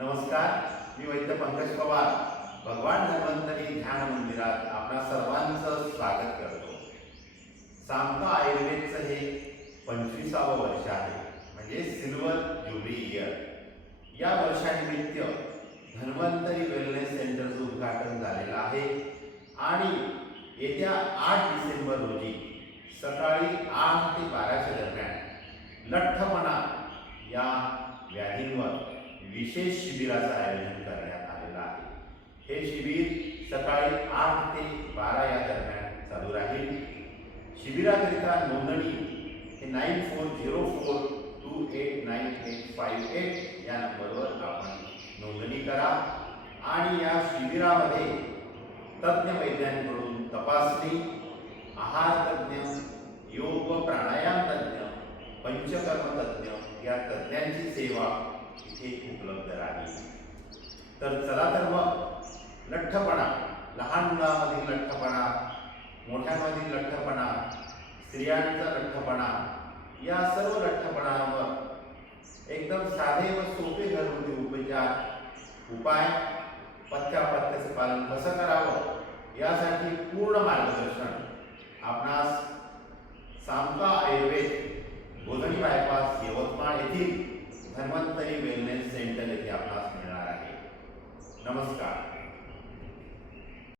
नमस्कार मी वैद्य पंकज पवार. भगवान धन्वंतरी ध्यान मंदिरात आपणा सर्वांचं स्वागत करतो. सामका आयुर्वेदचं हे पंचवीसावं वर्ष आहे म्हणजे सिल्वर ज्युबली इयर. या वर्षानिमित्त धन्वंतरी वेलनेस सेंटरचं उद्घाटन झालेलं आहे आणि येत्या आठ डिसेंबर रोजी सकाळी आठ ते बाराच्या दरम्यान लठ्ठपणा या व्याधींवर विशेष शिबिराचं आयोजन करण्यात आलेलं आहे. हे शिबिर सकाळी आठ ते बारा या दरम्यान चालू राहील. शिबिराकरिता नोंदणी हे nine four zero four two eight nine eight five eight या नंबरवर आपण नोंदणी करा आणि या शिबिरामध्ये तज्ज्ञ वैद्यांकडून तपासणी आहार तज्ज्ञ योग व प्राणायाम तज्ज्ञ पंचकर्म तज्ज्ञ या तज्ज्ञांची सेवा इथे उपलब्ध राहील. तर चला तर मग लठ्ठपणा लहान मुलामधील लठ्ठपणा मोठ्यांमधील लठ्ठपणा स्त्रियांचा लठ्ठपणा या सर्व लठ्ठपणावर एकदम साधे व सोपे घरगुती उपचार उपाय पथ्यापथ्याचे पालन कसं करावं यासाठी पूर्ण मार्गदर्शन आपणास नमस्कार